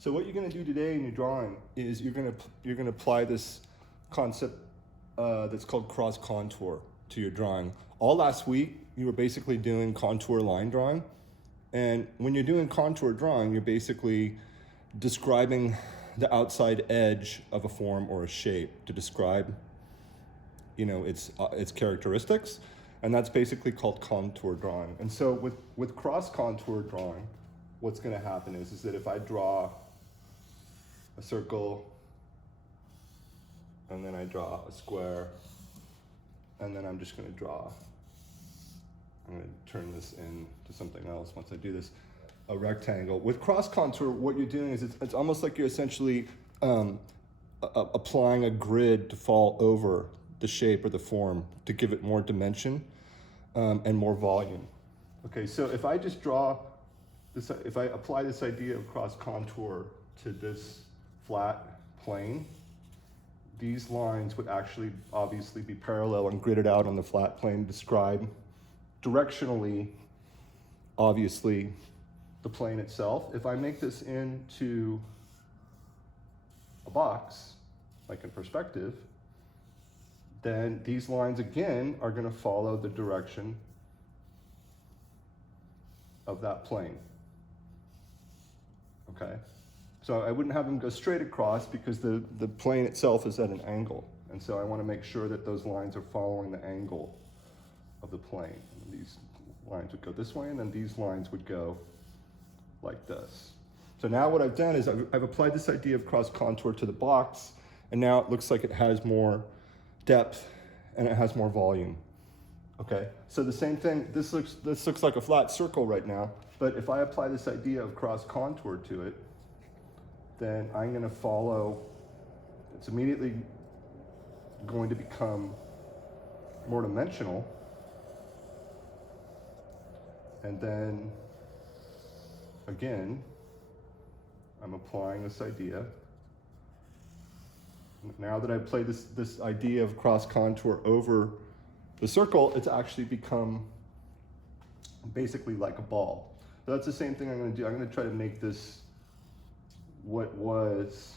So what you're going to do today in your drawing is you're going to apply this concept that's called cross contour to your drawing. All last week you were basically doing contour line drawing, and when you're doing contour drawing, you're basically describing the outside edge of a form or a shape to describe, its characteristics, and that's basically called contour drawing. And so with cross contour drawing, what's going to happen is that if I draw a circle, and then I draw a square, and then I'm just going to I'm going to turn this into something else once I do this, a rectangle. With cross contour, what you're doing is it's almost like you're essentially applying a grid to fall over the shape or the form to give it more dimension and more volume. Okay, so if I just draw this, if I apply this idea of cross contour to this flat plane, these lines would actually obviously be parallel and gridded out on the flat plane, describe directionally, obviously, the plane itself. If I make this into a box, like in perspective, then these lines again are going to follow the direction of that plane. Okay? So I wouldn't have them go straight across because the plane itself is at an angle. And so I want to make sure that those lines are following the angle of the plane. And these lines would go this way, and then these lines would go like this. So now what I've done is I've applied this idea of cross contour to the box, and now it looks like it has more depth and it has more volume. Okay, so the same thing, this looks like a flat circle right now, but if I apply this idea of cross contour to it, then I'm going to follow, it's immediately going to become more dimensional, and then again I'm applying this idea. Now that I've played this idea of cross contour over the circle, it's actually become basically like a ball. So that's the same thing I'm going to do. I'm going to try to make this what was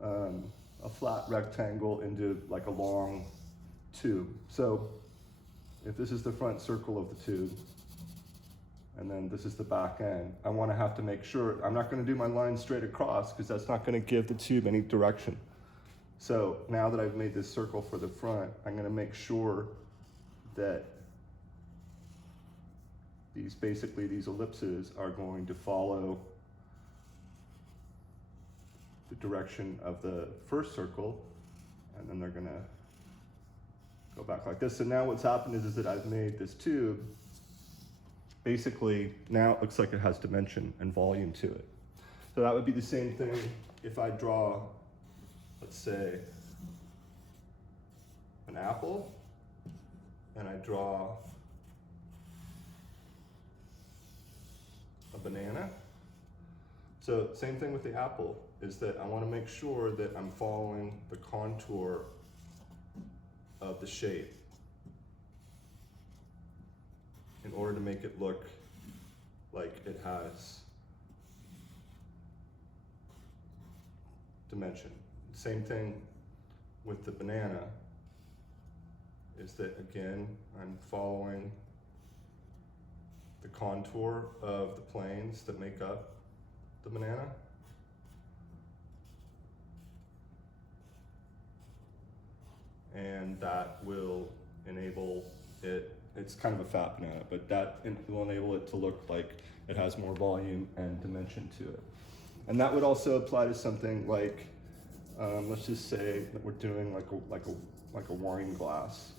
a flat rectangle into like a long tube. So if this is the front circle of the tube, and then this is the back end, I want to have to make sure, I'm not going to do my line straight across because that's not going to give the tube any direction. So now that I've made this circle for the front, I'm going to make sure that these ellipses are going to follow the direction of the first circle, and then they're going to go back like this. So now what's happened is that I've made this tube, basically now it looks like it has dimension and volume to it. So that would be the same thing if I draw, let's say, an apple, and I draw a banana. So same thing with the apple, is that I want to make sure that I'm following the contour of the shape in order to make it look like it has dimension. Same thing with the banana, is that again, I'm following the contour of the planes that make up the banana. And that will enable it, it's kind of a fat banana, but that will enable it to look like it has more volume and dimension to it. And that would also apply to something like, let's just say that we're doing like a wine glass,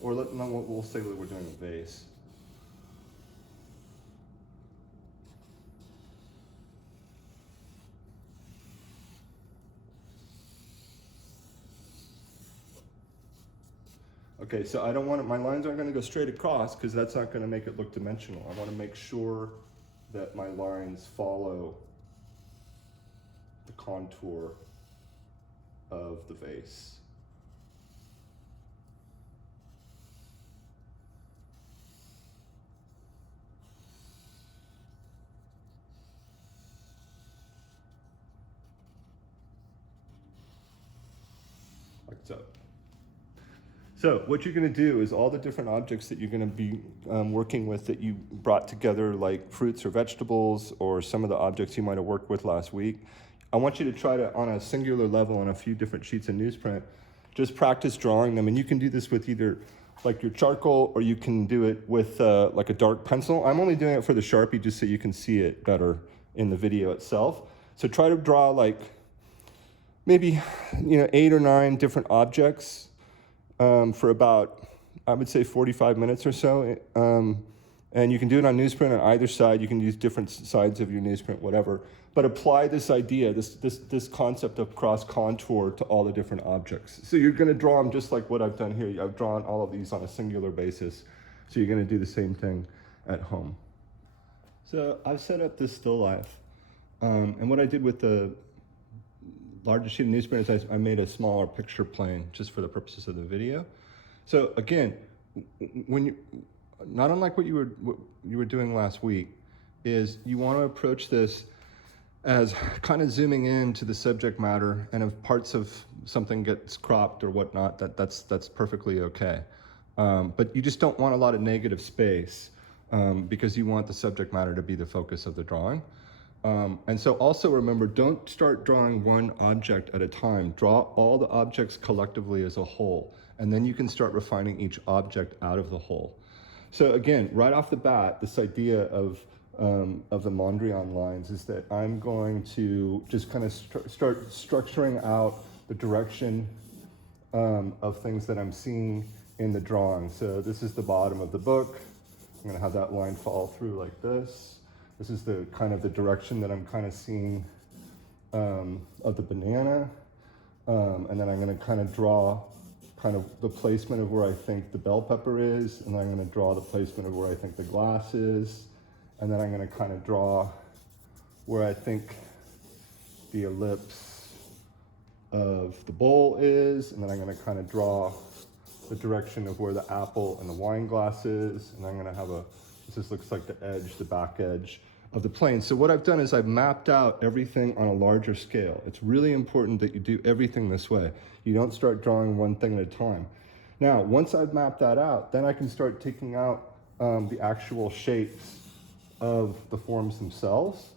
or we'll say that we're doing a vase. Okay, so I don't want it, my lines aren't going to go straight across because that's not going to make it look dimensional. I want to make sure that my lines follow the contour of the vase. So what you're going to do is all the different objects that you're going to be working with that you brought together, like fruits or vegetables, or some of the objects you might have worked with last week, I want you to try to, on a singular level on a few different sheets of newsprint, just practice drawing them. And you can do this with either like your charcoal, or you can do it with like a dark pencil. I'm only doing it for the Sharpie just so you can see it better in the video itself. So try to draw like maybe 8 or 9 different objects for about, I would say, 45 minutes or so. And you can do it on newsprint on either side. You can use different sides of your newsprint, whatever. But apply this idea, this concept of cross contour to all the different objects. So you're going to draw them just like what I've done here. I've drawn all of these on a singular basis. So you're going to do the same thing at home. So I've set up this still life. And what I did with the larger sheet of newsprint is I made a smaller picture plane just for the purposes of the video. So again, when you, not unlike what you were doing last week, is you want to approach this as kind of zooming in to the subject matter, and if parts of something gets cropped or whatnot, that's perfectly okay. But you just don't want a lot of negative space because you want the subject matter to be the focus of the drawing. And so also remember, don't start drawing one object at a time. Draw all the objects collectively as a whole, and then you can start refining each object out of the whole. So again, right off the bat, this idea of the Mondrian lines is that I'm going to just kind of start structuring out the direction of things that I'm seeing in the drawing. So this is the bottom of the book. I'm going to have that line fall through like this. This is the kind of the direction that I'm kind of seeing of the banana. And then I'm going to kind of draw kind of the placement of where I think the bell pepper is, and then I'm going to draw the placement of where I think the glass is, and then I'm going to kind of draw where I think the ellipse of the bowl is, and then I'm going to kind of draw the direction of where the apple and the wine glass is, and I'm going to have this looks like the edge, the back edge of the plane. So what I've done is I've mapped out everything on a larger scale. It's really important that you do everything this way. You don't start drawing one thing at a time. Now, once I've mapped that out, then I can start taking out the actual shapes of the forms themselves,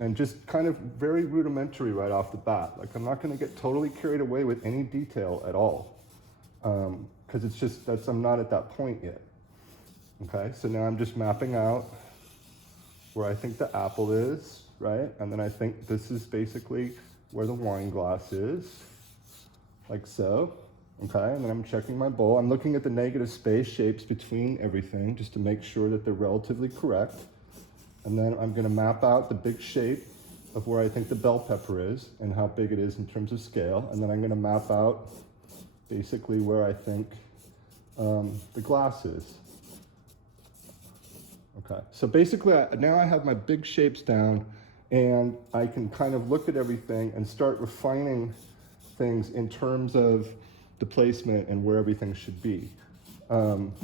and just kind of very rudimentary right off the bat. Like, I'm not going to get totally carried away with any detail at all, because it's just I'm not at that point yet. Okay, so now I'm just mapping out where I think the apple is, right? And then I think this is basically where the wine glass is, like so. Okay, and then I'm checking my bowl. I'm looking at the negative space shapes between everything just to make sure that they're relatively correct. And then I'm going to map out the big shape of where I think the bell pepper is and how big it is in terms of scale. And then I'm going to map out basically where I think the glass is. Okay, so basically now I have my big shapes down, and I can kind of look at everything and start refining things in terms of the placement and where everything should be. But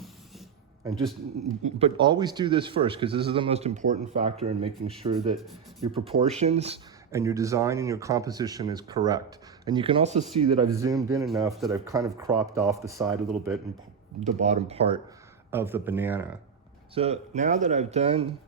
always do this first, because this is the most important factor in making sure that your proportions and your design and your composition is correct. And you can also see that I've zoomed in enough that I've kind of cropped off the side a little bit and the bottom part of the banana. So now that I've done,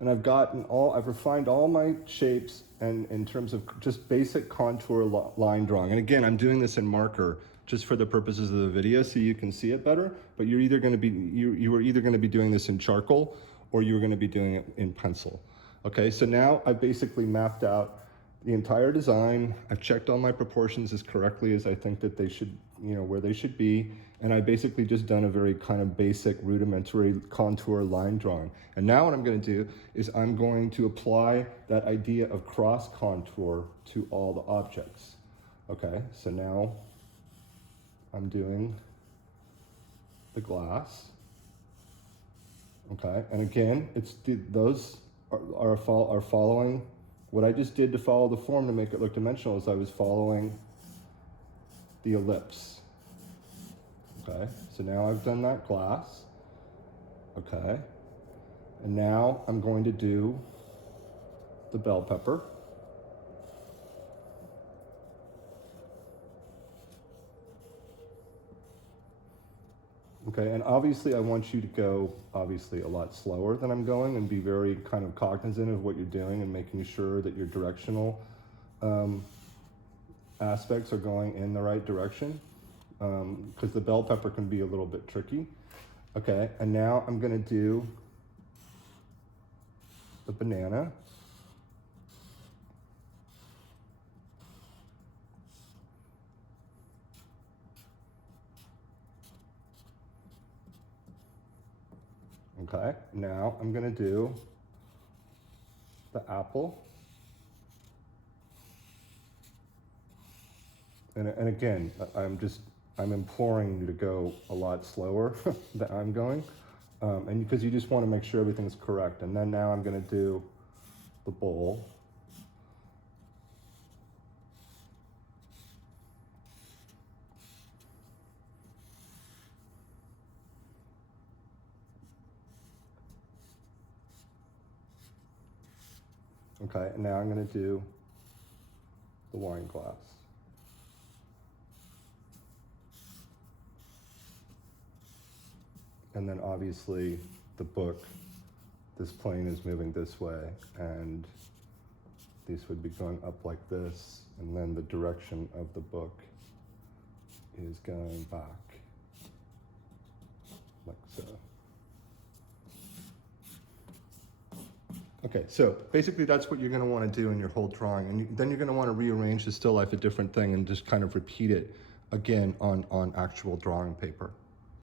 and I've refined all my shapes and in terms of just basic contour line drawing. And again, I'm doing this in marker just for the purposes of the video so you can see it better, but you're either going to be, you are either going to be doing this in charcoal or you're going to be doing it in pencil. Okay, so now I've basically mapped out the entire design. I've checked all my proportions as correctly as I think that they should, where they should be. And I basically just done a very kind of basic rudimentary contour line drawing. And now what I'm going to do is I'm going to apply that idea of cross contour to all the objects. Okay, so now I'm doing the glass. Okay, and again, those are following what I just did to follow the form to make it look dimensional. Is I was following the ellipse. Okay, so now I've done that glass. Okay, and now I'm going to do the bell pepper. Okay, and obviously I want you to go obviously a lot slower than I'm going and be very kind of cognizant of what you're doing and making sure that your directional aspects are going in the right direction, because the bell pepper can be a little bit tricky. Okay, and now I'm gonna do the banana. Okay, now I'm gonna do the apple. And again, I'm imploring you to go a lot slower than I'm going. And because you just want to make sure everything's correct. And then now I'm gonna do the bowl. Okay, and now I'm gonna do the wine glass. And then obviously the book, this plane is moving this way, and these would be going up like this, and then the direction of the book is going back, like so. Okay, so basically that's what you're gonna wanna do in your whole drawing, and then you're gonna wanna rearrange the still life a different thing and just kind of repeat it again on actual drawing paper.